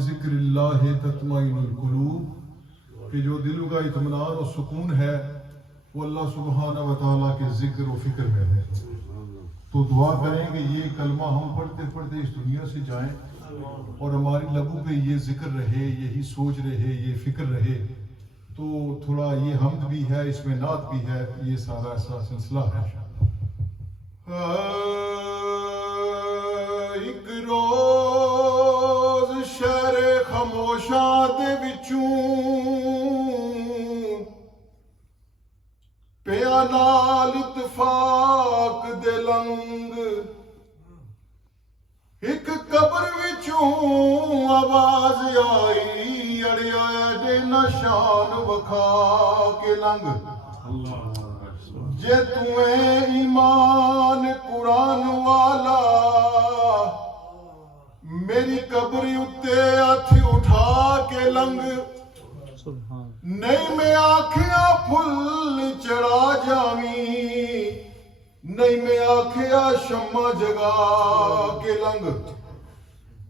ذکر اللہ تطمئن القلوب کہ جو دلوں کا اطمینان و سکون ہے وہ اللہ سبحانہ و تعالیٰ کے ذکر و فکر میں ہے. تو دعا کریں کہ یہ کلمہ ہم پڑھتے پڑھتے اس دنیا سے جائیں اور ہماری لبوں پہ یہ ذکر رہے, یہی سوچ رہے, یہ فکر رہے. تو تھوڑا یہ حمد بھی ہے, اس میں نعت بھی ہے, یہ سارا ایسا سلسلہ ہے. ایک روز شہر خاموشاں دے وچوں پیا نال اتفاق دے لنگ, ایک قبر وچوں آواز آئی اڑیا دے نشان وکھا کے لنگ. جے تُویں ایمان قرآن والا میری قبری اتے ہاتھ اٹھا کے لنگ. نہیں میں آکھیا پھل چڑھا جاویں, نہیں میں آکھیا شمع جگا کے لنگ.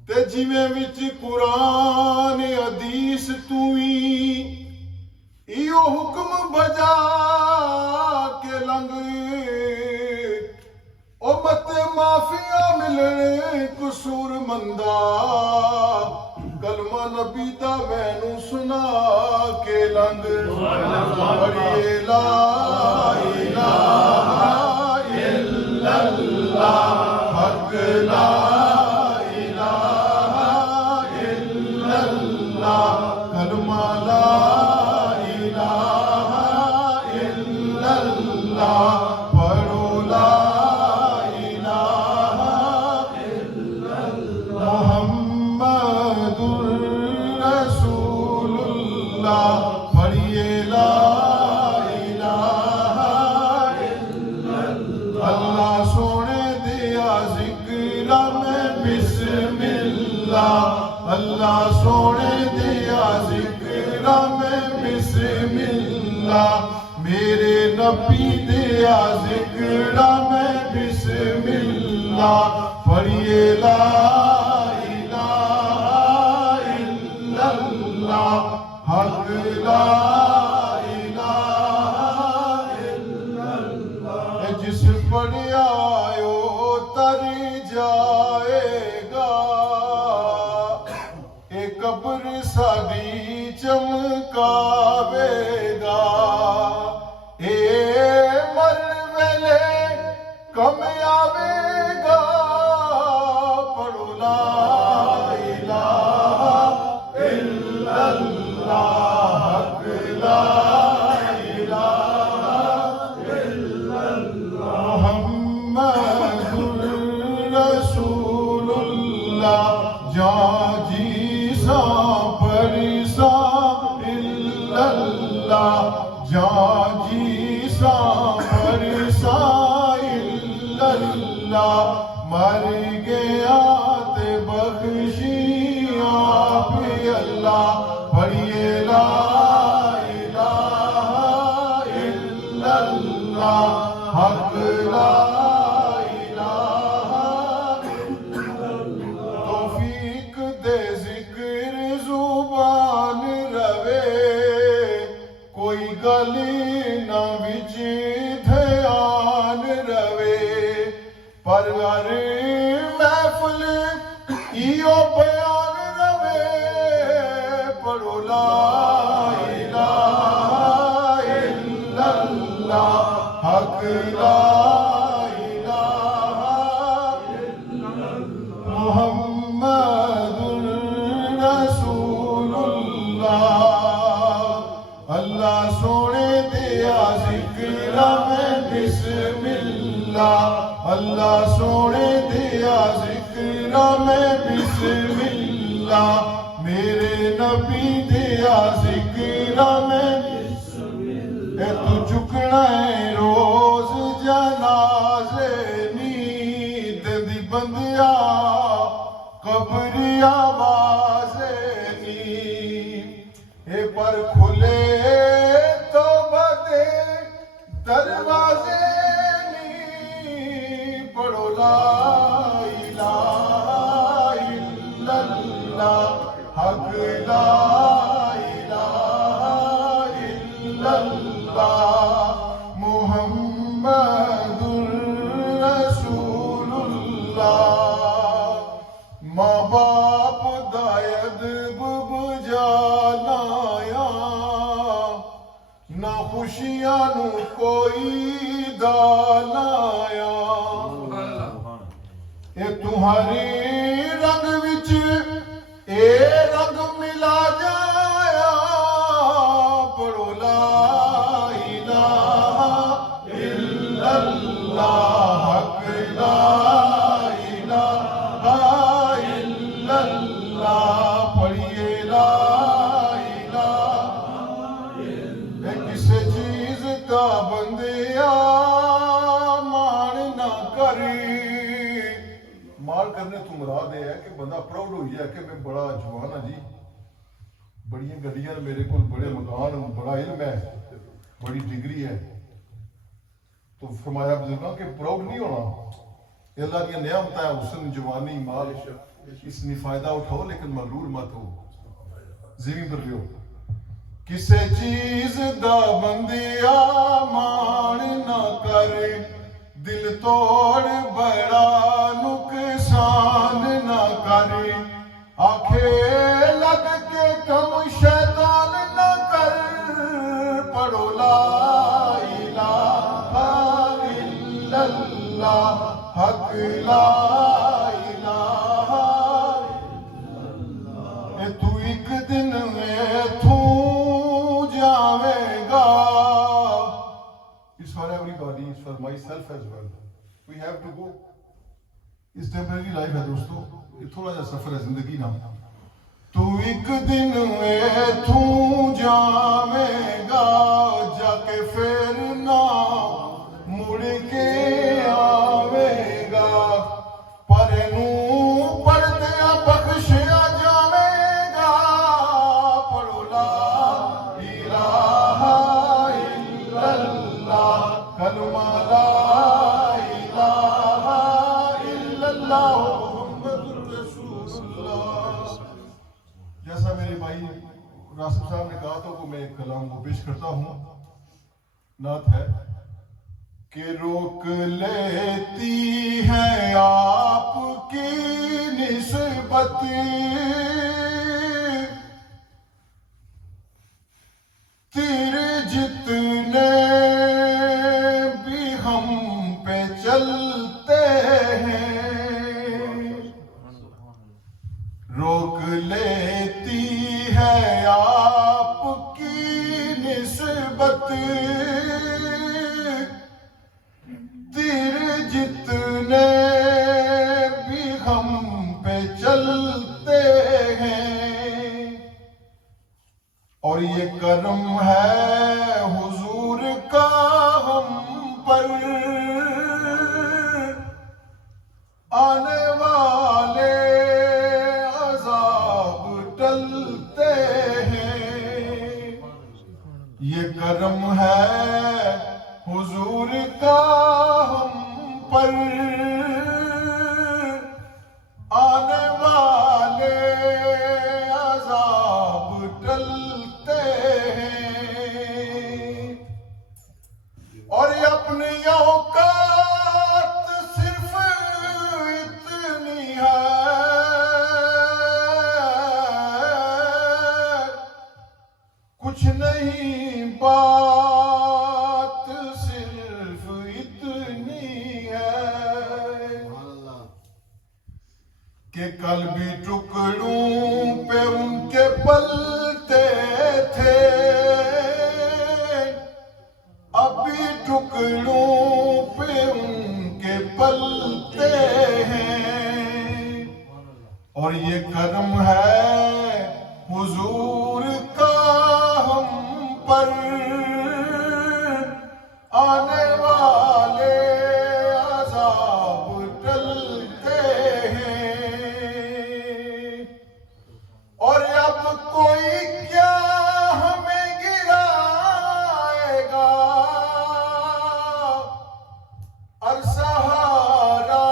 تے جویں وچ قرآن حدیث تویں ایو حکم بجا کے لنگ. او مت معافیاں ملنے قصور مندہ کلمہ نبی دا مینوں سنا کے لنگ. پڑھیے لا الہ الا اللہ حق لا الہ الا اللہ کلمہ لا الہ الا اللہ پڑھو لا پڑھیے لا الہ الا اللہ. سونے دیا ذکر میں بسم اللہ, اللہ سونے دیا ذکر میں بسم اللہ, میرے نبی دیا ذکر میں بسم اللہ. پڑھیے لا الہ الا اللہ حق لا الہ الا اللہ. جس پڑھیا او تر جائے گا, اے قبر ساری چمکاوے گا, اے مر ویلے کم آوے گا. پڑھو لا الہ الا اللہ حق لا الہ الا اللہ محمد رسول اللہ. جاں جی ساں پرساں الا اللہ, جاں جی ساں پرساں الا اللہ. مر گیا تے بخشی آپ اللہ. پڑھیے لا الہ الا اللہ حق لا الہ الا اللہ. توفیق دے ذکر زبان روے, کوئی گل نہ وچ دھیان روے, پر ہر محفل ایو بیان روے. پڑھو لا الہ الا اللہ حق لا الہ الا اللہ محمد رسول اللہ. اللہ سونے دیا ذکر میں بسم اللہ, اللہ سونے دیا ذکر میں بسم اللہ, میرے نبی دیا ذکر میں بسم اللہ. اے تو چکنا ہے روز جنازے نیند دی بندیا قبری آوازے نی, اے پر کھلے توبہ دے دروازے نی. پڑھو لا الہ الا اللہ حق لا الہ الا اللہ محمد رسول اللہ ماں باپ داید بجالایا نہ خوشیاں نو کوئی دالایا اے تمہاری رنگ وچ اے رنگ ملا جایا پڑھو لا الہ الا اللہ حق لا الہ الا اللہ پڑھیے لا الہ اے کسے چیز کا بندیا مان نہ کری مال کرنے تو مراد یہ ہے کہ بندہ پراؤڈ ہو جائے کہ میں بڑا جوان ہاں جی بڑی گڈیاں میرے کو بڑے مکان بڑا علم ہے بڑی ڈگری ہے تو فرمایا بزرگاں کہ پراؤڈ نہیں ہونا یہ اللہ کی نعمت ہے حسن جوانی مال اس نے فائدہ اٹھاؤ لیکن مغرور مت ہو زمین پر لیو کسے چیز دا بندیا مان نہ کرے دل توڑ بڑا نقصان نہ کرے آنکھیں لگ کے کم شیطان نہ کر پڑھو لا الہ الا اللہ حق لا الہ اے تو ایک دن میں تو جاویں گا It's for everybody, it's for myself as well. We have to go. اس ٹیمپریری لائف ہے دوستو یہ تھوڑا جا سفر ہے زندگی نا تو ایک دن میں تو جاویں گا جا کے پھر نہ مڑ کے آویں گا پر نو پردیا بخشیا جاویں گا پڑھو لا الہ الا اللہ کلمہ لا محمد رسول اللہ جیسا میرے بھائی راسب صاحب نے کہا تو وہ میں ایک کلام کو پیش کرتا ہوں نعت ہے کہ روک لیتی ہے آپ کی نسبت تیر جتنے بھی ہم پہ چلتے ہیں روک لیتی ہے آپ کی نسبت تیر جتنے بھی ہم پہ چلتے ہیں اور یہ کرم ہے حضور کا ہم پر آنے والے ٹلتے ہیں یہ کرم ہے حضور کا ہم پر آنے والے عذاب ٹلتے ہیں اور یہ اپنی اوقات صرف اتنی ہے کچھ نہیں بات صرف اتنی ہے کہ کل بھی ٹکڑوں پہ ان کے پلتے تھے ابھی ٹکڑوں پہ ان کے پلتے ہیں اور یہ کرم ہے حضور کا ہم پر آنے والے عذاب ٹلتے ہیں اور اب کوئی کیا ہمیں گرائے گا اور سہارا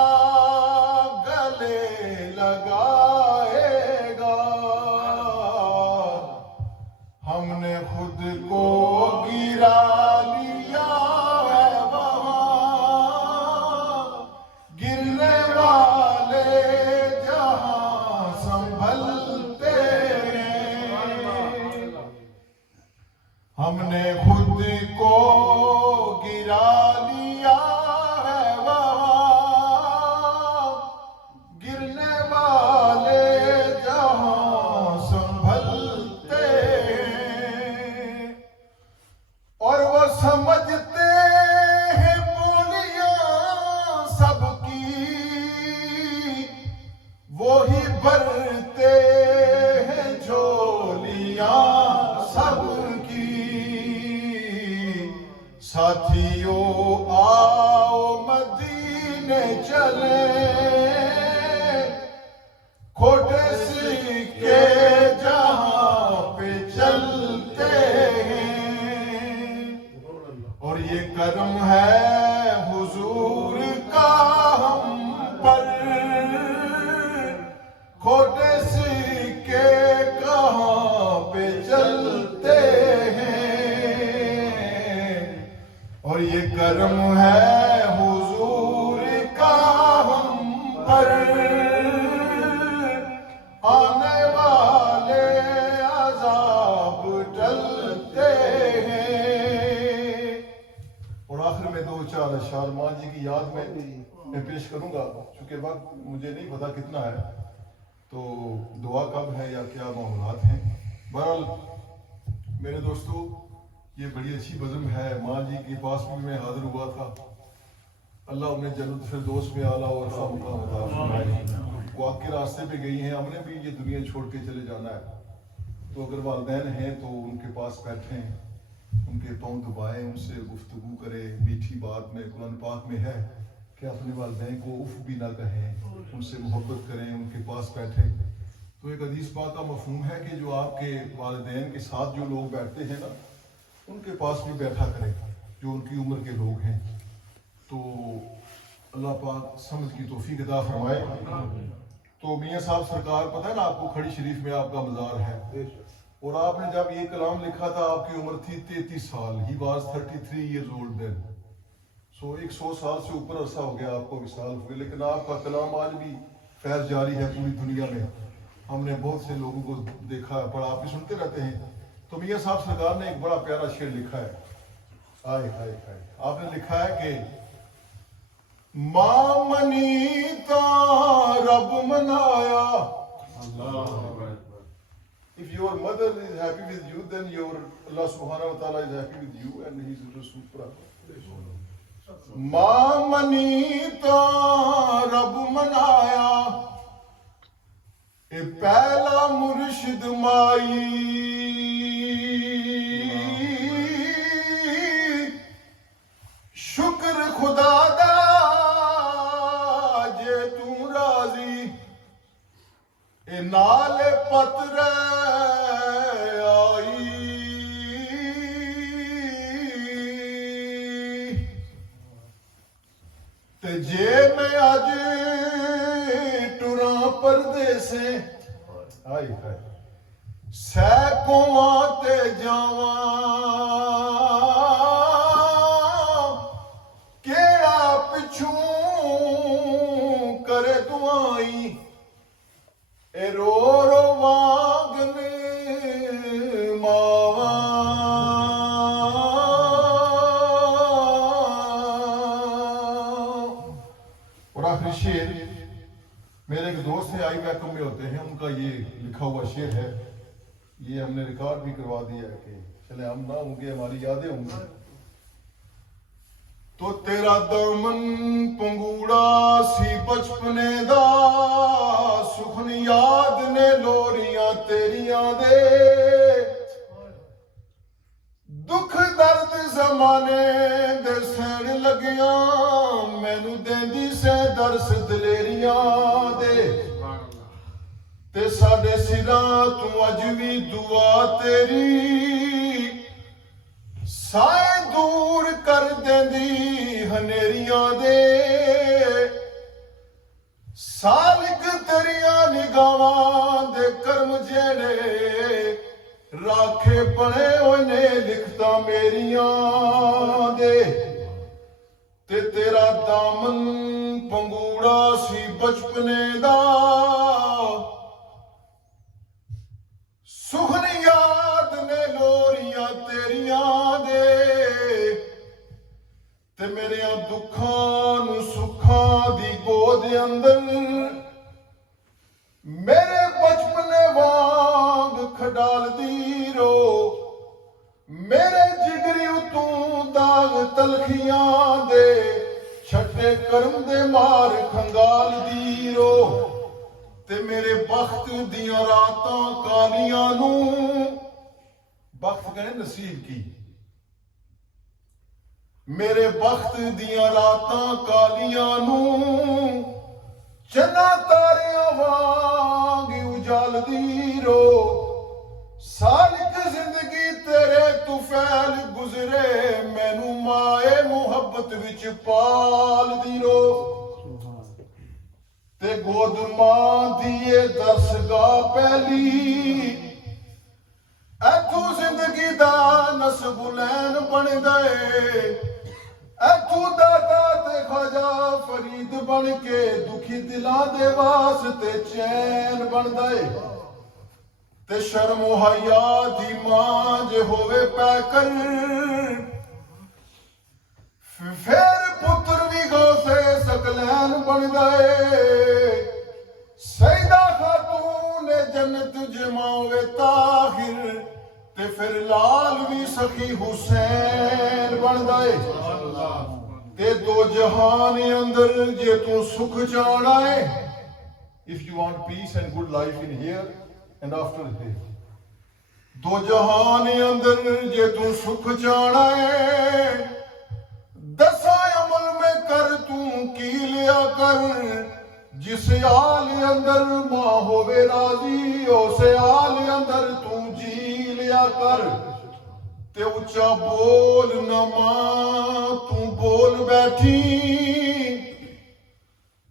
گلے لگائے گا ہم نے خود کو گرا لیا ہے وہاں، گرنے والے جہاں سنبھلتے ہیں، اور وہ سمجھتے ہیں بولیاں سب کی، وہی بھرتے ہیں جھولیاں سب کی۔ ساتھیوں آؤ مدینے چلیں، کھوٹے سکے جہاں پہ چلتے ہیں، اور یہ کرم ہے حضور کا ہم پر، کھوٹے سکے کہاں پہ چلتے ہیں، اور یہ کرم ہے حضور کا ہم پر، آنے والے عذاب ٹلتے ہیں۔ اور آخر میں دو چار اشعار مان جی کی یاد میں پیش کروں گا، چونکہ وقت مجھے نہیں پتا کتنا ہے، تو دعا کب ہے یا کیا معاملات ہیں۔ بہرحال میرے دوستو، یہ بڑی اچھی بزم ہے، ماں جی کے پاس بھی میں حاضر ہوا تھا، اللہ انہیں جنت الفردوس میں اعلیٰ اور عرفہ مقام عطا فرمائے۔ وہ آپ کے راستے پہ گئی ہیں، ہم نے بھی یہ دنیا چھوڑ کے چلے جانا ہے، تو اگر والدین ہیں تو ان کے پاس بیٹھیں، ان کے پاؤں دبائیں، ان سے گفتگو کریں، میٹھی بات میں قرآن پاک میں ہے کہ اپنے والدین کو اف بھی نہ کہیں، ان سے محبت کریں، ان کے پاس بیٹھیں۔ تو ایک حدیث پاک کا مفہوم ہے کہ جو آپ کے والدین کے ساتھ جو لوگ بیٹھتے ہیں نا، ان کے پاس بھی بیٹھا کریں جو ان کی عمر کے لوگ ہیں۔ تو اللہ پاک سمجھ کی توفیق عطا فرمائے۔ تو میاں صاحب سرکار، پتہ ہے نا آپ کو، کھڑی شریف میں آپ کا مزار ہے، اور آپ نے جب یہ کلام لکھا تھا آپ کی عمر تھی 33 سال، ہی واز 33 ایئرز اولڈ دین، سو 100 سال سے اوپر عرصہ ہو گیا آپ کو وصال ہوئے، لیکن آپ کا کلام آج بھی فیض جاری ہے پوری دنیا میں۔ ہم نے بہت سے لوگوں کو دیکھا پڑھا، آپ بھی سنتے رہتے ہیں۔ تو میاں صاحب سرکار نے ایک بڑا پیارا شعر لکھا ہے، آئے ہائے ہائے، آپ نے لکھا ہے کہ ماں منی تا رب منایا۔ If your mother is happy with you, then your Allah subhanahu wa ta'ala is happy with you and he is Rasul Prophet. ماں منی تا رب منایا، اے پہلا مرشد مائی، شکر خدا دا جے تو راضی، اے نال پتر آئی، تے جے میں اج ٹراں پردے سے، آئی ہے سیکواں تے جاواں، کیڑا پچھوں کرے دعائیں، اے رو رو وانگن ماواں۔ اور آخری شعر میرے ایک دوست ہیں، آئی محکم میں ہوتے ہیں، ان کا یہ لکھا ہوا شعر ہے، یہ ہم نے ریکارڈ بھی کروا دیا ہے کہ چلے ہم نہ ہوں گے ہماری یادیں ہوں گی۔ تو تیرا دامن پنگوڑا سی بچپنے دا، سخن یاد نے لوریاں تیریاں دے، دکھ درد زمانے دے سین لگیاں، مینوں دیندی سے درس دلیریاں دے، تے ساڈے سراں تو اج وی دعا تیری، سائے دور کر دیندی ہنیریاں دے، سالک تیریاں نگاواں دے کرم جیڑے، راکھے بنے ہوئے نے لکھتا میریاں دے، تے تیرا دامن پنگوڑا سی بچپنے دا، سخن یاد نے لوریاں تیری ਮੇਰੀਆਂ ਦੇ ਤੇ ਮੇਰਿਆਂ ਦੁੱਖਾਂ ਨੂੰ ਸੁੱਖਾਂ ਦੀ ਗੋਦ ਅੰਦਰ ਮੇਰੇ ਬਚਪਨੇ ਵਾਂਗ ਖਡਾਲਦੀ ਰੋ ਮੇਰੇ ਜਿਗਰੀ ਉਤੋਂ ਦਾਗ ਤਲਖੀਆਂ ਦੇ ਛੱਟੇ ਕਰਮ ਦੇ ਮਾਰ ਖੰਗਾਲਦੀ ਰੋ ਤੇ ਮੇਰੇ ਬਖਤ ਦੀਆਂ ਰਾਤਾਂ ਕਾਲੀਆਂ ਨੂੰ ਬਖਤ ਕਹਿੰਦੇ ਨਸੀਬ ਕੀ ਮੇਰੇ ਬਖਤ ਦੀਆਂ ਰਾਤਾਂ ਕਾਲੀਆਂ ਨੂੰ ਚੰਨਾ ਤਾਰਿਆਂ ਵਾਂਗ ਉਜਾਲਦੀ ਰੋ ਸਾਲਕ ਜ਼ਿੰਦਗੀ ਤੇਰੇ ਤੁਫੈਲ ਗੁਜ਼ਰੇ ਮੈਨੂੰ ਮਾਏ ਮੁਹੱਬਤ ਵਿੱਚ ਪਾਲਦੀ ਰੋ ਤੇ ਗੋਦ ਮਾਂ ਦੀ ਇਹ ਦਰਸਗਾਹ ਪਹਿਲੀ ਇੱਥੋਂ ਜ਼ਿੰਦਗੀ ਦਾ ਨਸਬੁਲੈਨ ਬਣਦਾ ਏ ਇੱਥੋਂ ਦਾਤਾ ਤੇ ਖਾਜਾ ਫਰੀਦ ਬਣ ਕੇ ਦੁਖੀ ਦਿਲਾਂ ਦੇ ਵਾਸਤੇ ਚੈਨ ਬਣਦਾ ਏ ਤੇ ਸ਼ਰਮ ਹਯਾ ਦੀ ਮਾਂ ਜੇ ਹੋਵੇ ਪੈ ਕਰ ਫਿਰ ਪੁੱਤਰ ਵੀ ਗੌਸੇ ਸਕਲੈਨ ਬਣਦਾ ਏ ਸੈਦਾ ਖਾਤੂਨ ਜੰਨਤ ਜਮਾਵੇ ਤਾਹਿਰ ਤੇ ਫਿਰ ਲਾਲ ਵੀ ਸਖੀ ਹੁਸੈਨ ਬਣਦਾ ਏ ਤੇ ਦੋ ਜਹਾਨ ਅੰਦਰ ਜੇ ਤੂੰ ਸੁਖ ਚਾਹਣਾ ਏ if you want peace and good life in here and after here ਦੋ ਜਹਾਨ ਅੰਦਰ ਜੇ ਤੂੰ ਸੁਖ ਚਾਹਣਾ ਏ ਦਸਾਂ ਅਮਲ ਮੈਂ ਕਰ ਤੂੰ ਕੀ ਲਿਆ ਕਰ ਜਿਸ ਆਲ ਅੰਦਰ ਮਾਂ ਹੋਵੇ ਰਾਜ਼ੀ ਉਸ ਆਲ ਅੰਦਰ ਤੂੰ ਜੀ ਲਿਆ ਕਰ ਤੇ ਉੱਚਾ ਬੋਲ ਨਾ ਮਾਂ ਤੂੰ ਬੋਲ ਬੈਠੀ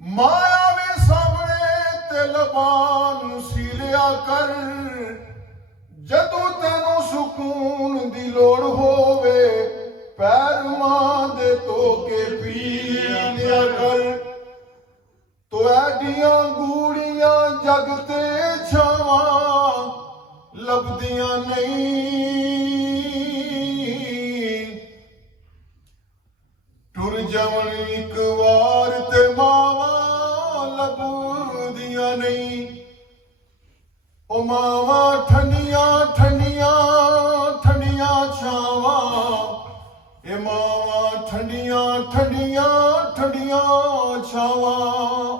ਮਾਇਆ ਦੇ ਸਾਹਮਣੇ ਤੇ ਲਬਾਨ ਸੀ ਲਿਆ ਕਰ ਜਦੋਂ ਤੈਨੂੰ ਸਕੂਨ ਦੀ ਲੋੜ ਹੋਵੇ ਪੈਰ ਮਾਂ ਦੇ ਧੋ ਕੇ ਪੀ ਲਿਆ ਕਰ ਤੋ ਐਡੀਆਂ ਗੂੜੀਆਂ ਜਗ ਤੇ ਛਾਵਾਂ ਲੱਭਦੀਆਂ ਨਹੀਂ ਟੁਰ ਜਾਵਣ ਇੱਕ ਵਾਰ ਤੇ ਮਾਵਾਂ ਲੱਭਦੀਆਂ ਨਹੀਂ ਉਹ ਮਾਵਾਂ ਠੰਡੀਆਂ ਠੰਡੀਆਂ ਠੰਡੀਆਂ ਛਾਵਾਂ ਇਹ ਮਾਵਾਂ ਠੰਡੀਆਂ ਠੰਡੀਆਂ ਠੰਡੀਆਂ ਛਾਵਾਂ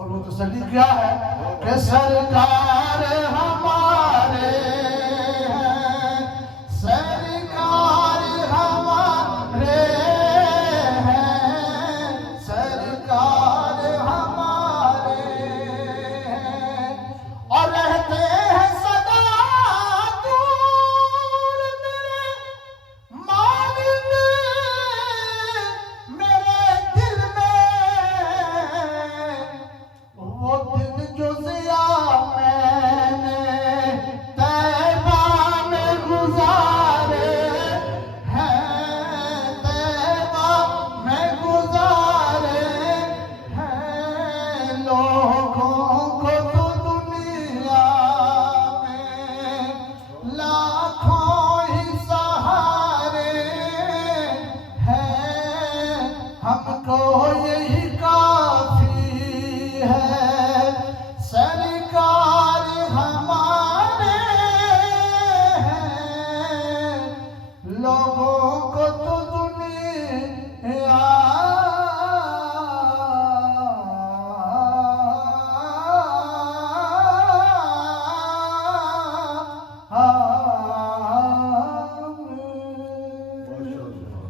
اور وہ تسلی کیا ہے کہ سرکار ہمارے ہیں، سرکار ہمارے ہیں، سرکار ہمارے ہیں، اور رہتے ہیں سدا دور میرے مالک میرے دل میں، وہ دن جو ضیاء میں نے طیبہ میں گزارے ہیں، طیبہ میں گزارے ہیں، لوگوں کو تو دنیا میں لاکھوں ہی سہارے ہیں، ہم کو یہی کافی ہے، سرکار ہمارے ہیں، لوگوں کو تو دنیا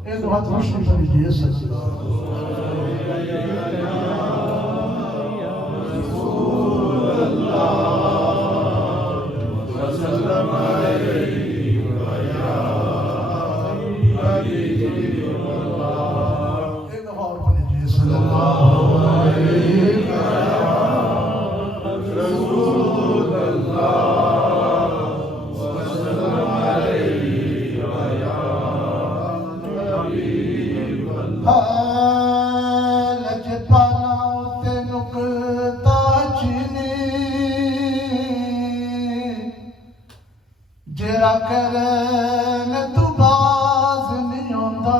ایک بات روشنی کر لیجیے ایک دفعہ اور پڑھ لیجیے صلی اللہ علیہ رسول لجپالا تے نکتا چینی جرا کرن تو باز نہیں آندا،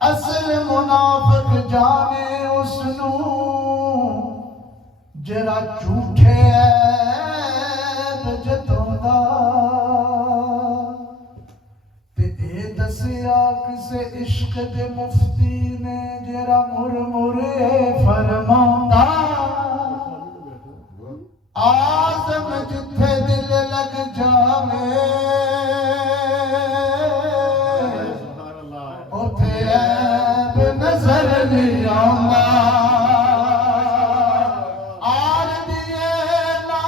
اصل منافق جانے اس نو جرا جھوٹے عیب جتاوندا، تے اے دسیا کسے عشق دے مفتی نے جرا مرمرے فرماوندا، آزم جتھے دل لگ جاوے اوتھے عیب نظر نہیں آوندا، آر دیے نا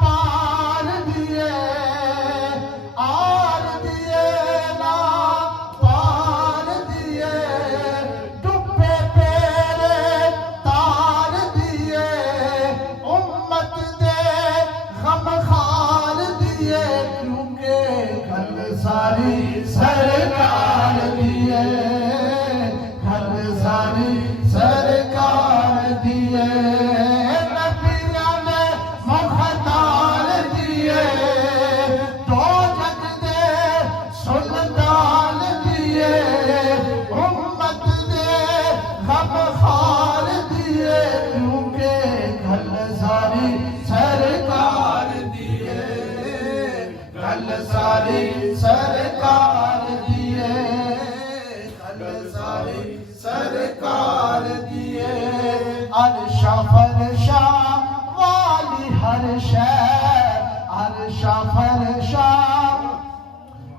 پار دیے، آر دیے نا پار دیے، ڈبے پیرے تار دیے، امت دے غم خار دیے، کیونکہ گل ساری سرکار دیے، گل ساری سرکار دیے، نبیاں نے مختار دیے، دو جگ دے سلطان دیے، امت دے غم خار دیے، کیونکہ گل ساری سرکار دیے، گل ساری سرکار دیے، گل ساری سرکار دیے، عرشا فرشا والی ہر شے، عرشا فرشا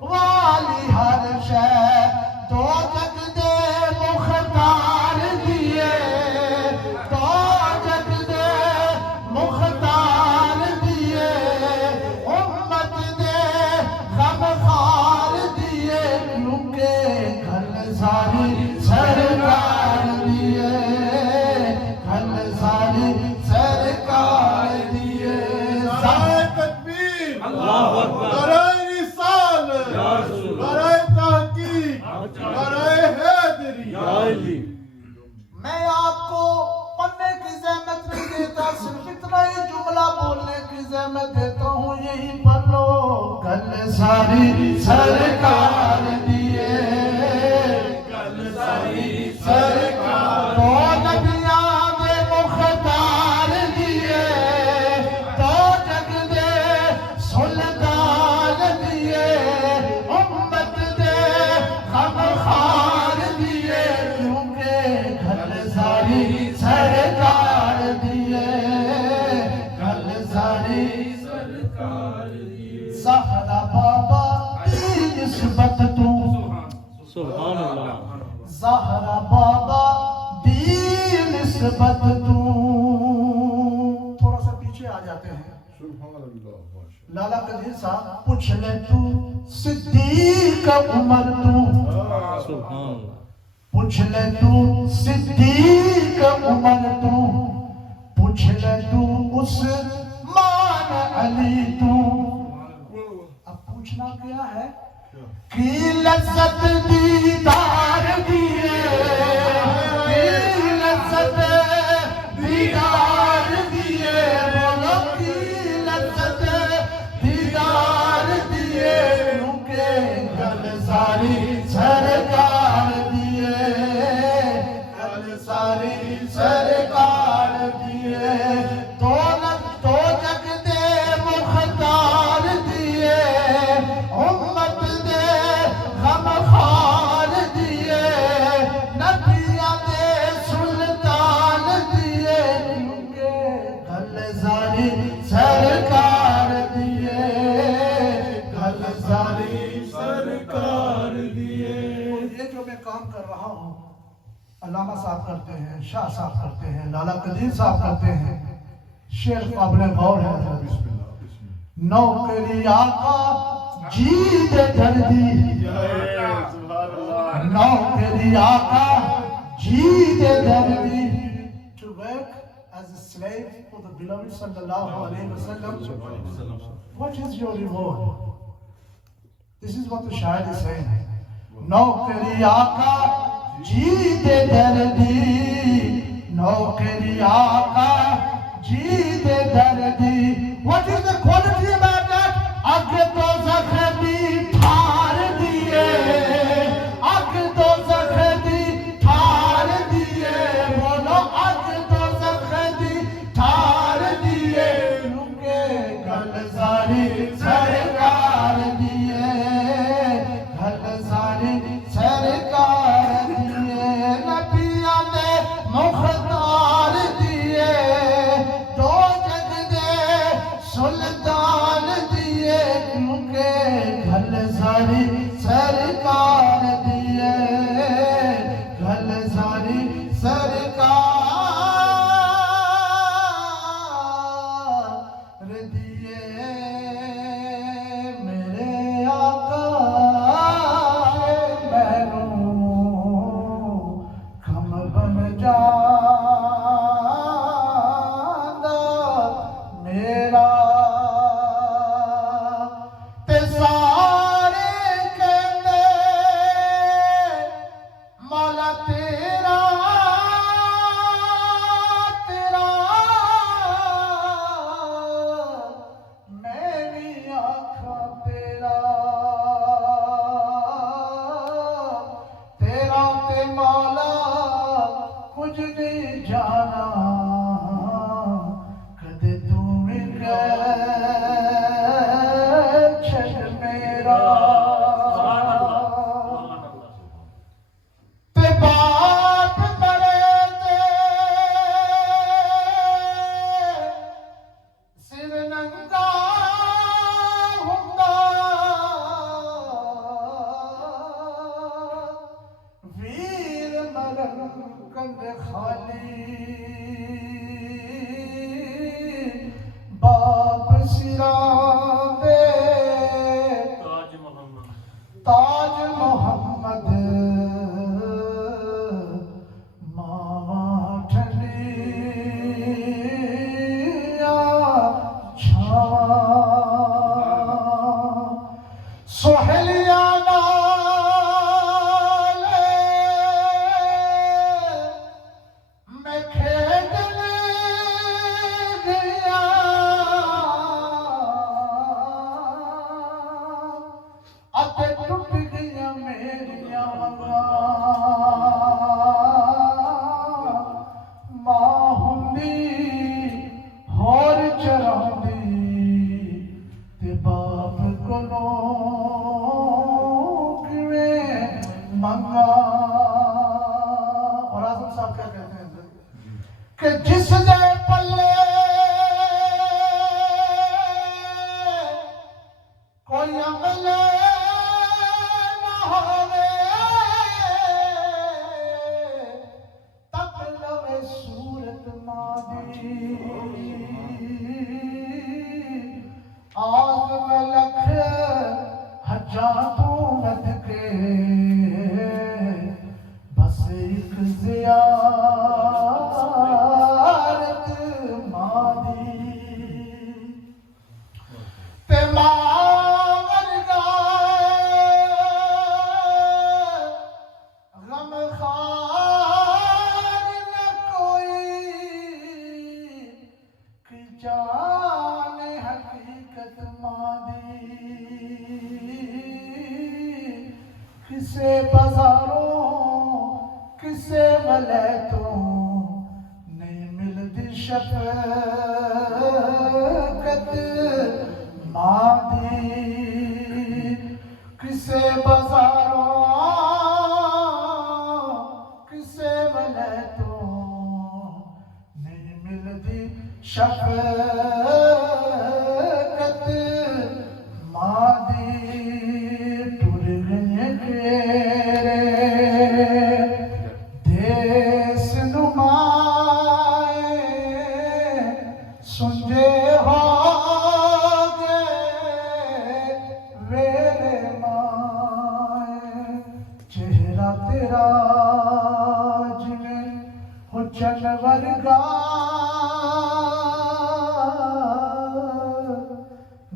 والی ہر شے، دو جگ دے مختار دیے، دو جگ دے مختار دیے، امت دے غم خار دیے، کیونکہ گھر ساری سرکار دیے، گھر ساری سرکار دیے، نعرہ تکبیر، نعرہ رسالت، نعرہ تحقیق، نعرہ حیدری۔ میں آپ کو پڑھنے کی زحمت نہیں دیتا، صرف اتنا ہی جملہ بولنے کی زحمت دیتا ہوں، یہی پڑھ لو، گل ساری سرکار دیے، گل ساری سرکار، دو نبیاں دے مختار دیے، دو جگ دے سلطان دیے، امت دے غم خار دیے، کیونکہ گھر ساری زہرا بابا دی نسبت تو سبحان اللہ زہرا بابا دی نسبت تو تھوڑا سا پیچھے آ جاتے ہیں سبحان اللہ ماشاء لالا قدیر صاحب پوچھ لے تو صدیق عمر تو سبحان اللہ پوچھ لے تو صدیق عمر تو پوچھ لے تو عثمان علی تو اب پوچھنا کیا ہے کی لذت دیدار دیئے کی لذت دیدار دیئے بولو کی لذت دیدار دیئے کیونکہ گل ساری سرکار دیئے گل ساری سرکار دیئے تو جگ دے مختار دیئے امت دے غم خار دیئے نبیاں دے سلطان دیئے کیونکہ گل ساری سرکار دیئے گل ساری سرکار دیئے یہ جو میں کام کر رہا ہوں علامہ صاحب کرتے ہیں شاہ صاحب کرتے ہیں لالا قدیر صاحب کرتے ہیں شعر قابل غور ہے بسم اللہ بسم اللہ نوکری آقا جید دردی نوکری آقا جید دردی to work as a slave for the beloved sallallahu alayhi wa sallam. What is your reward? This is what the shair is saying. نوکری آقا جید دردی نوکری آقا جید دردی What is the quality about that? اگ تو زخمی ٹھار دیئے اگ تو زخمی ٹھار دیئے بولو اگ تو زخمی ٹھار دیئے کیونکہ گل ساری سرکار دیئے گل ساری سرکار دیئے نبیاں دے مختار دیئے تو جگ دے سلطان دیئے کیونکہ گھل ساری سرکار دیئے گھل ساری سرکار دیئے میرے آقا محروم کم بن جاندہ میرا مولا تیرا تیرا میری آنکھاں تیرا تیرا تے مولا کچھ نہیں جانا کدے تو مل گئے چھٹ میرا باپ مرے تے سر ننگا ہوندا ویر مرن کند خالی باپ سراں دے تاج محمد سہیلیاں میں کھیڈنے گیا اتے ٹوٹ گیا میریاں ماں ہوندی ہور چراندی تے باپ کولوں کیویں منگا اور اعظم صاحب کیا کہتے ہیں کہ جس دے پلے کوئی ملے نہ ہوے تک لوے صورت مادی آگ میں لکھ حجاتوں ود کے بس ایک زیارت مادی تے ماں مر گئے غم خار نہ کوئی کہ جان حقیقت مادی کسے بازاروں کسے ملیتوں نہیں ملدی شفقت مادی کسے بازاروں کسے ملیتوں نہیں ملدی شفقت مادی ٹر گئے دیس نمائے سنجے ہو گئے ویرے مائے چہرہ تیرا جنہیں ہو جنور گا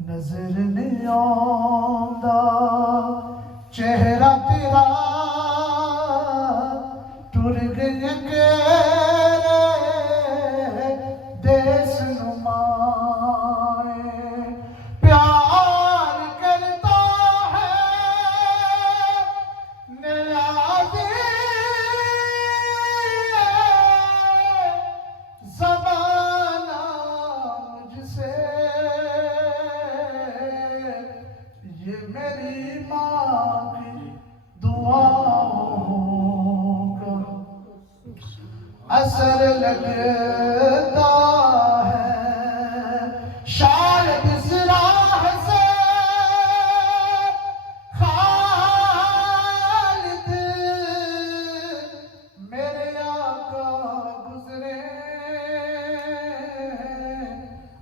نظر نہیں آندا چہرہ تیرا ٹر گئے دیس نمائے پیار کرتا ہے نیازی زمانہ مجھ سے یہ میری ماں کی دعاؤں کا اثر لگتا ہے شاید اس راہ سے خالد میرے آقا گزرے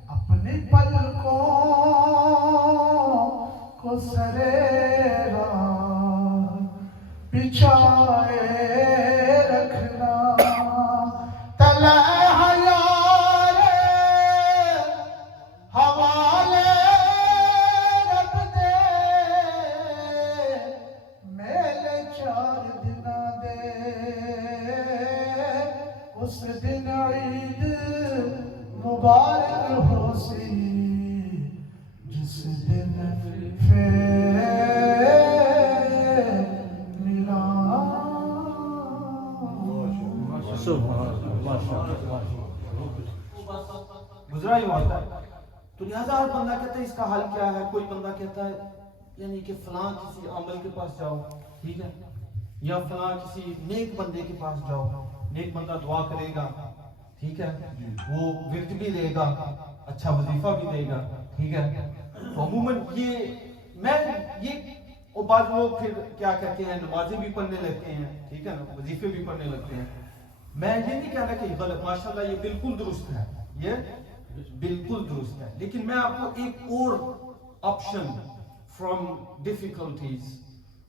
اپنی پلکوں کو سریرا بچھائے رکھنا تلے حیارے حوالے رب دے میلے 4 دن دے اس دن عید مبارک ہو سی جس دن سبحان اللہ گزرا ہی ہوتا ہے تو لہذا ہر بندہ کہتا ہے اس کا حل کیا ہے. کوئی بندہ کہتا ہے یعنی کہ فلاں کسی عمل کے پاس جاؤ, ٹھیک ہے, یا فلاں کسی نیک بندے کے پاس جاؤ, نیک بندہ دعا کرے گا, ٹھیک ہے, وہ ورد بھی دے گا, اچھا وظیفہ بھی دے گا, ٹھیک ہے. تو عموماً یہ اور بعض لوگ پھر کیا کہتے ہیں نمازیں بھی پڑھنے لگتے ہیں, ٹھیک ہے نا, وظیفے بھی پڑھنے لگتے ہیں. میں یہ نہیں کہہ رہا کہ غلط, ماشاءاللہ یہ بالکل درست ہے, یہ بالکل درست ہے, لیکن میں آپ کو ایک اور آپشن فرام ڈیفیکلٹیز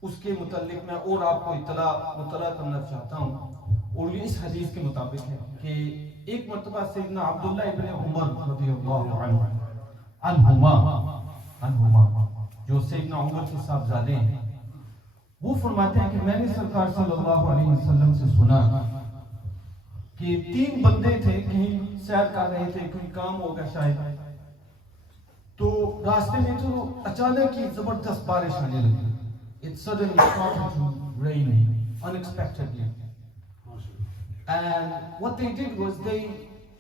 اس کے متعلق میں اور آپ کو مطلع کرنا چاہتا ہوں, اور یہ اس حدیث کے مطابق ہے کہ ایک مرتبہ سیدنا عبداللہ ابن عمر رضی اللہ عنہما جو سیدنا عمر کے صاحبزادے ہیں, وہ فرماتے ہیں کہ میں نے سرکار صلی اللہ علیہ وسلم سے سنا کہ 3 بندے تھے, کہیں سیر کر رہے تھے, کوئی کام ہوگا شاید, تو راستے میں تو اچانک ہی زبردست بارش آنے لگی. It suddenly started to rain unexpectedly. And what they did was they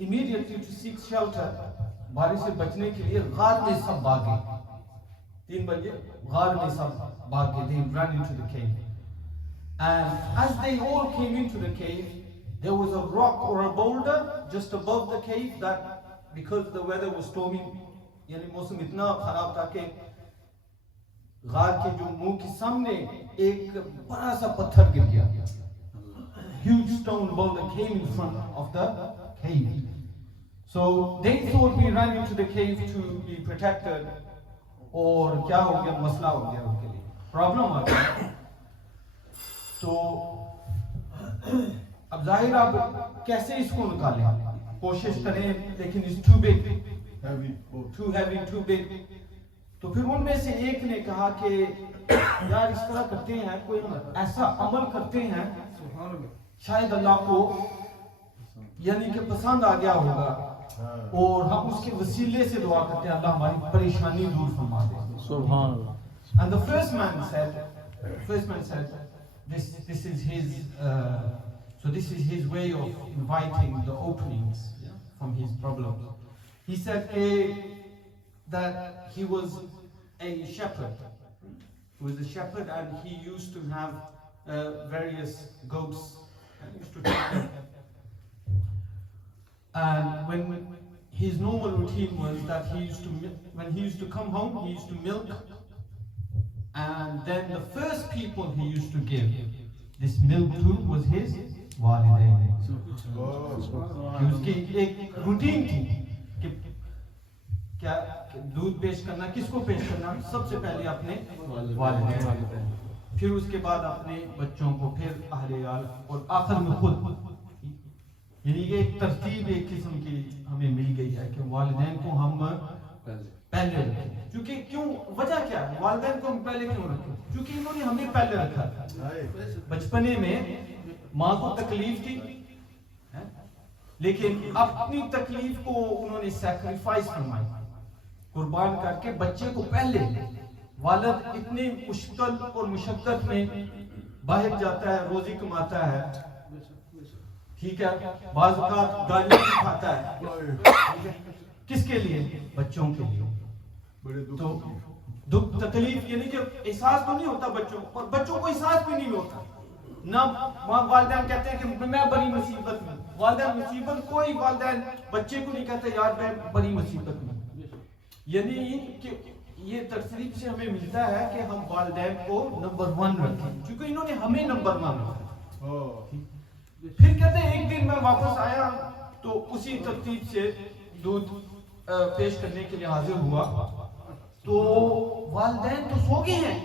immediately to seek shelter, بارش سے بچنے کے لیے غار میں سب بھاگے. 3 بندے غار میں سب بھاگے. They ran into the cave. And as they all came into the cave, there was a rock or a boulder just above the cave that, because the weather was stormy, یعنی موسم اتنا خراب تھا کہ غار کے جو منہ کے سامنے ایک بڑا سا پتھر گر گیا. Huge stone boulder came in front of the cave. So they thought we ran into the cave to be protected. اور کیا ہو گیا, مسئلہ ہو گیا ان کے لیے, پرابلم آ گیا. تو اب ظاہر آپ کیسے اس کو نکالیں, کوشش کریں, لیکن it's too big, too heavy, too big. تو پھر ان میں سے ایک نے کہا کہ یار اس طرح کرتے ہیں, کوئی ایسا عمل کرتے ہیں شاید اللہ کو یعنی کہ پسند آ گیا ہوگا, اور ہم اس کے وسیلے سے دعا کرتے ہیں اللہ ہماری پریشانی دور فرما دے. سبحان اللہ. And the first man said, this is his, so this is his way of inviting the openings from his problems. He said that he was a shepherd. He was a shepherd and he used to have various goats and used to take them. And when his normal routine was that when he used to come home, he used to milk, and then the first people he used to give this milk to was his walidain. اس کی ایک routine تھی کہ کیا دودھ پیش کرنا, کس کو پیش کرنا, سب سے پہلے اپنے والدین, پھر اس کے بعد اپنے بچوں کو, پھر اہل عیال, اور آخر میں خود. یعنی یہ ایک ترتیب ایک قسم کی ہمیں مل گئی ہے کہ والدین کو ہم پہلے رکھیں. کیونکہ کیوں, وجہ کیا ہے والدین کو ہم پہلے کیوں رکھیں؟ کیونکہ انہوں نے ہمیں پہلے رکھا تھا. بچپنے میں ماں کو تکلیف تھی, لیکن اپنی تکلیف کو انہوں نے سیکریفائس فرمائی, قربان کر کے بچے کو پہلے. والد اتنی مشکل اور مشقت میں باہر جاتا ہے, روزی کماتا ہے, ٹھیک ہے, بعض اوقات گالیاں بھی کھاتا ہے, کس کے لیے؟ بچوں کے لیے. تو دکھ تکلیف یعنی کہ احساس تو نہیں ہوتا بچوں کو, اور بچوں کو احساس بھی نہیں ہوتا. نہ والدین کہتے ہیں کہ میں بڑی مصیبت میں, والدین مصیبت, کوئی والدین بچے کو نہیں کہتے یار میں بڑی مصیبت میں. یعنی کہ یہ ترتیب سے ہمیں ملتا ہے کہ ہم والدین کو نمبر 1 رکھیں, کیونکہ انہوں نے ہمیں نمبر 1 رکھا. پھر کہتے ہیں ایک دن میں واپس آیا تو اسی ترتیب سے دودھ پیش کرنے کے لیے حاضر ہوا, تو والدین تو سو گئے ہیں,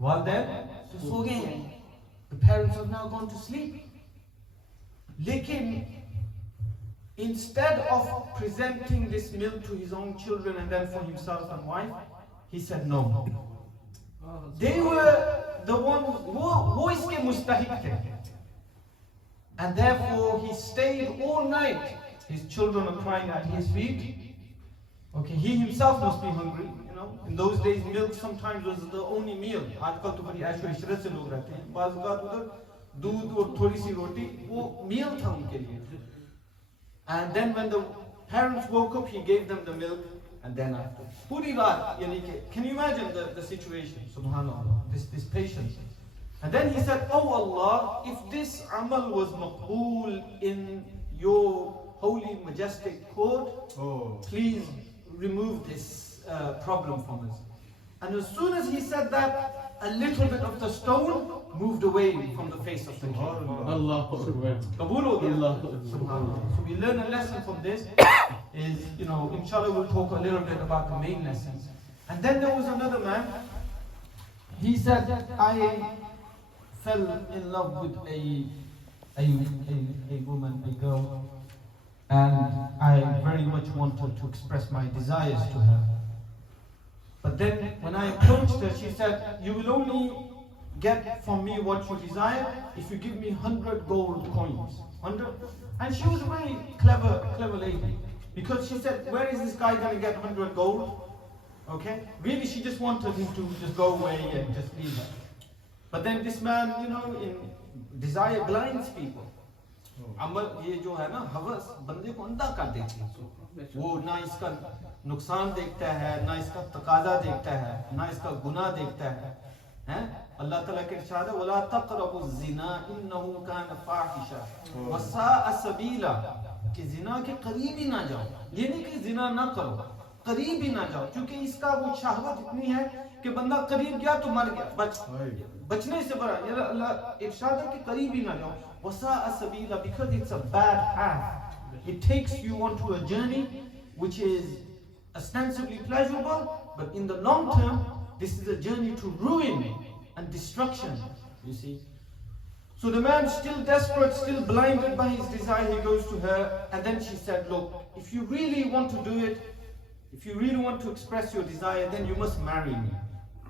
والدین تو سو گئے ہیں. The parents have now gone to sleep. لیکن instead of presenting this milk to his own children and then for himself and wife, he said no. They were the ones وہ اس کے مستحق تھے. And therefore he stayed all night. His children are crying at his feet. Okay, he himself must be hungry. You know, in those days milk sometimes was the only meal. آج کل تو بڑی عیش و عشرت سے لوگ رہتے ہیں, بعض اوقات ادھر دودھ اور تھوڑی سی روٹی وہ meal تھا ان کے لیے. And then when the parents woke up, he gave them the milk, and then after puri raat, yani ke, can you imagine the situation? Subhanallah, this patience. And then he said, oh Allah, if this amal was maqbool in your holy majestic court, please remove this problem from us. And as soon as he said that, a little bit of the stone moved away from the face of the king. Allahu Akbar. Qabool ho gaya. Subhanallah. So we learn a lesson from this is, you know, inshallah we'll talk a little bit about the main lessons. And then there was another man. He said, I fell in love with a woman, a girl, and I very much wanted to express my desires to her. But then when I approached her, she said, you will only get from me what you desire if you give me 100 gold coins. 100? And she was a very clever lady. Because she said, where is this guy going to get 100 gold? Okay? Really, she just wanted him to just go away and just leave her. But then this man, you know, in desire blinds people. عمل یہ جو ہے نا حوث بندے کو اندھا کر دیتی ہے. وہ نہ اس کا نقصان دیکھتا ہے, نہ اس کا تقاضا دیکھتا ہے, نہ اس کا گناہ دیکھتا ہے. اللہ تعالیٰ کے ارشاد ہے وَلَا تَقْرَبُوا الزِّنَا إِنَّهُ كَانَ فَاحِشًا وَسَاءَ سَبِيلًا, کہ زنا کے قریب ہی نہ جاؤ. یہ نہیں کہ زنا نہ کرو, قریب ہی نہ جاؤ, کیونکہ اس کا وہ شہوت اتنی ہے کہ بندہ قریب گیا تو مر گیا, بچنے سے بڑا یہ اللہ ارشاد ہے کہ قریب ہی نہ جاؤ. وَسَاءَ سَبِيلًا, because it's a bad path. It takes you onto a journey which is ostensibly pleasurable, but in the long term, this is a journey to ruin and destruction, you see. So the man, still desperate, still blinded by his desire, he goes to her, and then she said, look, if you really want to do it, if you really want to express your desire, then you must marry me.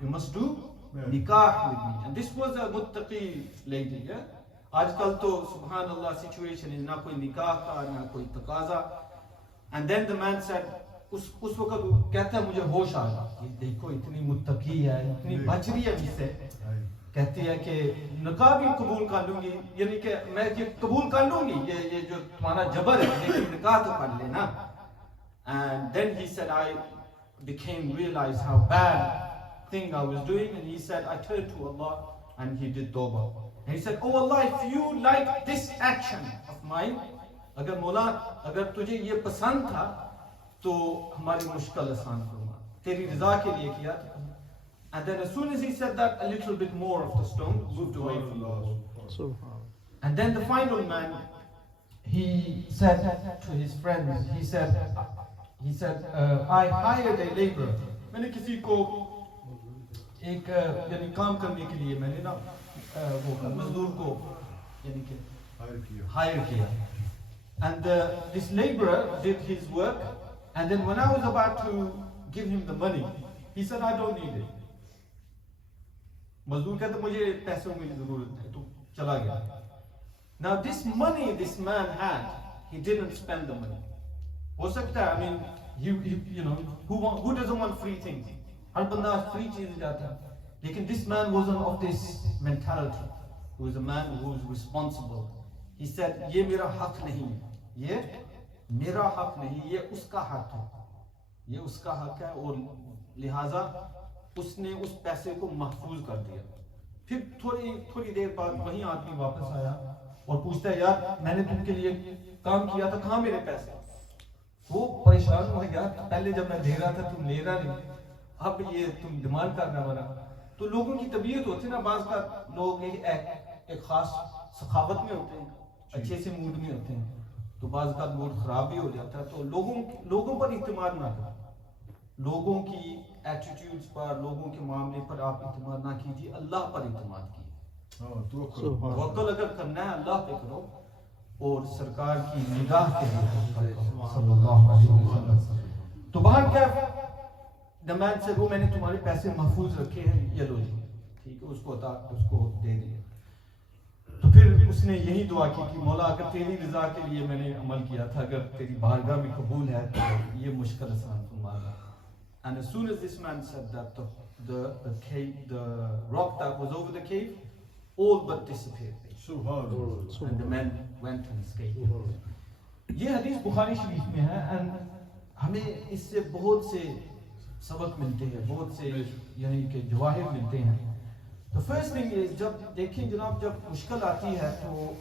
You must do nikah with me. And this was a muttaqi lady, yeah? آج کل تو سبحان اللہ situation ہے, نہ کوئی نکاح کا نہ کوئی تقاضا. And then the man said, اس وقت کہتا ہے مجھے ہوش آ گیا, یہ دیکھو اتنی متقی ہے, اتنی بچ رہی ہے مجھ سے, کہتی ہے کہ نکاح بھی قبول کر لوں گی, یعنی کہ میں یہ قبول کر لوں گی, یہ جو تمہارا جبر ہے, لیکن نکاح تو کر لینا. And then he said, I realized how bad thing I was doing, and he said, I turned to Allah, and he did tawbah. And he said, oh Allah, if you like this action of mine, اگر مولا اگر تجھے یہ پسند تھا تو ہماری مشکل آسان کرنا, تیری رضا کے لیے کیا تھا. And then as soon as he said that, a little bit more of the stone moved away from the wall. And then the final man, he said to his friends, he said, I hired a laborer. میں نے کسی کو ایک یعنی کام کرنے کے لیے میں نے نا وہ مزدور کو یعنی کہ ہائر کیا. And this laborer did his work, and then when I was about to give him the money, he said, I don't need it. مزدور کہتا مجھے پیسوں کی ضرورت ہے, تو چلا گیا. Now this money this man had, he didn't spend the money. ہو سکتا ہے, I mean, you know, who doesn't want free things? ہر بندہ free چیز جاتا ہے. لیکن this man wasn't of this mentality. He was a man who was responsible. He said, یہ میرا حق نہیں ہے, یہ میرا حق نہیں, یہ اس کا حق ہے, یہ اس کا حق ہے, اور لہٰذا اس نے اس پیسے کو محفوظ کر دیا. پھر تھوڑی دیر بعد وہی آدمی واپس آیا اور پوچھتا ہے, یار میں نے تم کے لیے کام کیا تھا, کہاں میرے پیسے؟ وہ پریشان ہوا, یار پہلے جب میں دے رہا تھا تم لے رہا نہیں, اب یہ تم ڈیمانڈ کرنا بنا. تو لوگوں کی طبیعت ہوتی ہے نا, بعض کا لوگ ایک خاص سخاوت میں ہوتے ہیں, اچھے سے موڈ میں ہوتے ہیں, تو بعض کا موڈ خراب بھی ہو جاتا ہے. تو لوگوں پر اعتماد نہ کریں, لوگوں کی ایٹیٹیوڈز پر, لوگوں کے معاملے پر آپ اعتماد نہ کیجیے, اللہ پر اعتماد کیجیے. توکل اگر کرنا ہے اللہ پہ کرو, اور سرکار کی نگاہ کے لیے صلی اللہ علیہ وسلم. تو باہر کیا دمان سے وہ میں نے تمہارے پیسے محفوظ رکھے ہیں, یہ لو جی, ٹھیک ہے, اس کو دے دیا. تو پھر اس نے یہی دعا کی کہ مولا اگر تیری رضا کے لیے میں نے عمل کیا تھا, اگر تیری بارگاہ میں قبول ہے تو یہ مشکل آسان فرما. And as soon as this man said that, the rock that was over the cave all but disappeared. And the man went and escaped. یہ حدیث بخاری شریف میں ہے, and ہمیں اس سے بہت سے سبق ملتے ہیں, بہت سے یعنی کہ جواہر ملتے ہیں. The first thing is, جب دیکھیں جناب, جب مشکل آتی ہے تو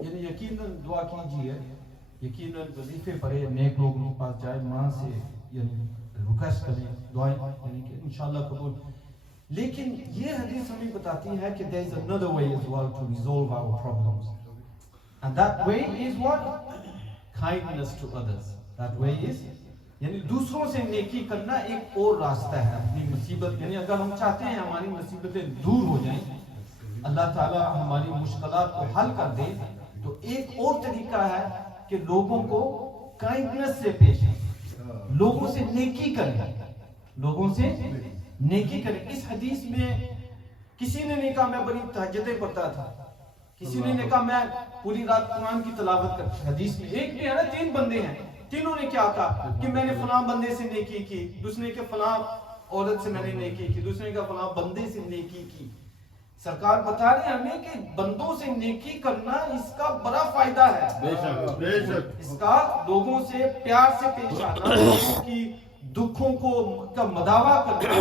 یعنی یقیناً دعا کیجیے, یقیناً وظیفے پڑھے, نیک لوگوں کے پاس جائے, ماں سے یعنی ریکویسٹ کریں, دعائیں یعنی کہ انشاءاللہ قبول. لیکن یہ حدیث ہمیں بتاتی ہے کہ there is another way as well to resolve our problems, and that way is what? Kindness to others. That way is یعنی دوسروں سے نیکی کرنا ایک اور راستہ ہے. اپنی مصیبت یعنی اگر ہم چاہتے ہیں ہماری مصیبتیں دور ہو جائیں, اللہ تعالیٰ ہماری مشکلات کو حل کر دے, تو ایک اور طریقہ ہے کہ لوگوں کو کائنڈنس سے پیش آئیں, لوگوں سے نیکی کریں, لوگوں سے نیکی کریں. اس حدیث میں کسی نے نہیں کہا میں بڑی تہجدیں پڑھتا تھا, کسی نے کہا میں پوری رات قرآن کی تلاوت کرتا. حدیث میں ایک نہیں ہے نا, 3 بندے ہیں, تینوں نے کیا کہا کہ میں نے فلاں بندے سے نیکی کی, دوسرے نے کہ فلاں عورت سے میں نے نیکی کی, دوسرے نے کہ فلاں بندے سے نیکی کی. سرکار بتا رہے ہیں ہمیں کہ بندوں سے نیکی کرنا اس کا بڑا فائدہ ہے. بے شک اس کا لوگوں سے پیار سے پیش آنا, لوگوں کی دکھوں کا مداوا کرنا,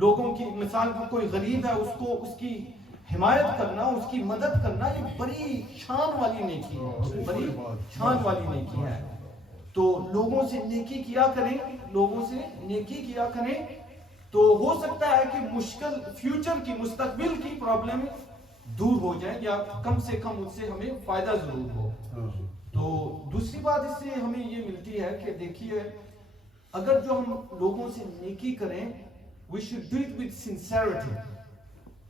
لوگوں کی مثال کوئی غریب ہے اس کی حمایت کرنا, اس کی مدد کرنا, یہ بڑی شان والی نیکی ہے, بڑی شان والی نیکی ہے. تو لوگوں سے نیکی کیا کریں, لوگوں سے نیکی کیا کریں, تو ہو سکتا ہے کہ مشکل فیوچر کی مستقبل کی پرابلم دور ہو جائیں یا کم سے کم اس سے ہمیں فائدہ ضرور ہو. تو دوسری بات اس سے ہمیں یہ ملتی ہے کہ دیکھیے اگر جو ہم لوگوں سے نیکی کریں we should do it with sincerity.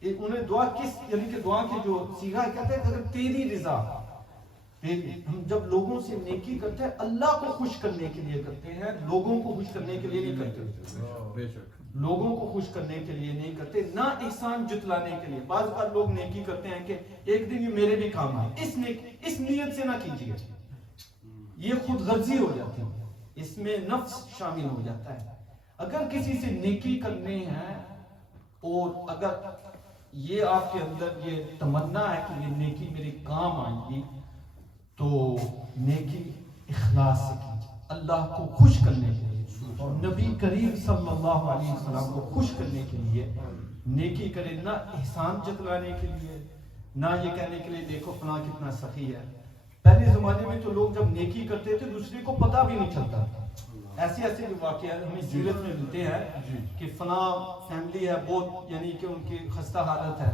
انہیں دعا کس یعنی کہ دعا کی جو صیغہ کہتے ہیں اگر تیری رضا، ہم جب لوگوں سے نیکی کرتے ہیں اللہ کو خوش کرنے کے لیے کرتے ہیں، لوگوں کو خوش کرنے کے لیے نہیں کرتے. لوگوں کو خوش کرنے کے لیے نہیں کرتے، نہ احسان جتلانے کے لیے. بعض بار لوگ نیکی کرتے ہیں کہ ایک دن یہ میرے بھی کام آئے، اس نیت سے نہ کیجیے، یہ خود غرضی ہو جاتی ہے، اس میں نفس شامل ہو جاتا ہے. اگر کسی سے نیکی کرنے ہیں اور اگر یہ آپ کے اندر یہ تمنا ہے کہ یہ نیکی میرے کام آئے گی تو نیکی اخلاص سے کیجیے، اللہ کو خوش کرنے کے لیے اور نبی کریم صلی اللہ علیہ وسلم کو خوش کرنے کے لیے نیکی کرے، نہ احسان جتلانے کے لیے، نہ یہ کہنے کے لیے دیکھو فلاں کتنا سخی ہے. پہلے زمانے میں تو لوگ جب نیکی کرتے تھے دوسرے کو پتہ بھی نہیں چلتا. ایسے بھی واقعات ہمیں سیرت میں ملتے ہیں کہ فلاں فیملی ہے بہت یعنی کہ ان کی خستہ حالت ہے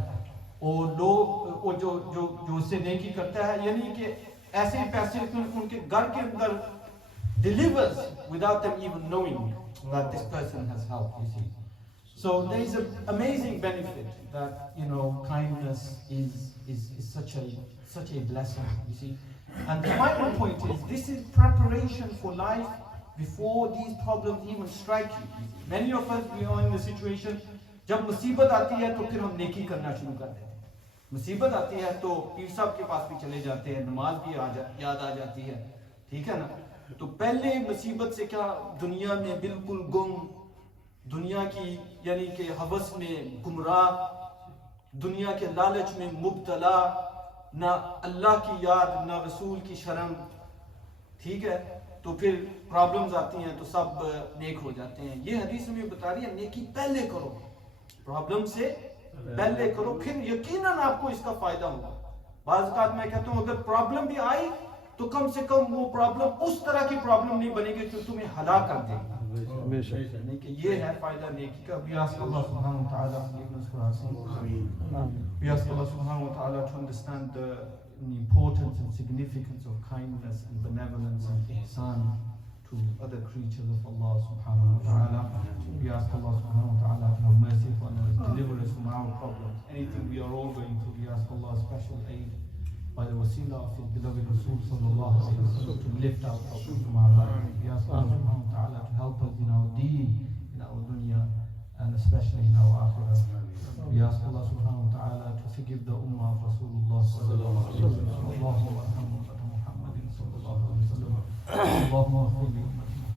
اور لوگ جو اس سے نیکی کرتا ہے یعنی کہ ایسے پیسے ان کے گھر کے اندر delivers without them even knowing that this person has helped, you see. So there is an amazing benefit that, you know, kindness is such a blessing, you see. And the final point is, this is preparation for life before these problems even strike you. Many of us, we are in the situation, جب مصیبت آتی ہے تو پھر ہم نیکی کرنا شروع کر دیتے ہیں. مصیبت آتی ہے تو پیر صاحب کے پاس بھی چلے جاتے ہیں، نماز بھی یاد آ جاتی ہے، ٹھیک ہے نا. تو پہلے مصیبت سے کیا دنیا میں بالکل گم، دنیا کی یعنی کہ ہوس میں گمراہ، دنیا کے لالچ میں مبتلا، نہ اللہ کی یاد نہ رسول کی شرم، ٹھیک ہے. تو پھر پرابلمز آتی ہیں تو سب نیک ہو جاتے ہیں. یہ حدیث ہمیں بتا رہی ہے نیکی پہلے کرو، پرابلم سے پہلے کرو، پھر یقیناً آپ کو اس کا فائدہ ہوگا. بعض اوقات میں کہتا ہوں اگر پرابلم بھی آئی تو کم سے کم وہ پرابلم اس طرح کی پرابلم نہیں بنے گی جو تمہیں ہلاک کر دے گی. کہ یہ ہے فائدہ نیکی کا. We ask Allah subhanahu wa ta'ala forgiveness for our sins. We ask Allah subhanahu wa ta'ala to understand the importance and significance of kindness and benevolence and ihsan to other creatures of Allah subhanahu wa ta'ala. We ask Allah subhanahu wa ta'ala to have mercy upon us, deliver us from our problems. Anything we are all going through, we ask Allah's special aid by the wasila of His beloved Rasul sallallahu alayhi wa sallam to lift our problems from our life. We ask Allah subhanahu wa ta'ala to help us in our deen, in our dunya, and especially in our akhirah. We ask Allah subhanahu wa ta'ala to forgive the ummah of Rasulullah sallallahu alayhi wa sallam. Allahumma arham ummata Muhammadin sallallahu alayhi wa sallam. Allahumma aghfir li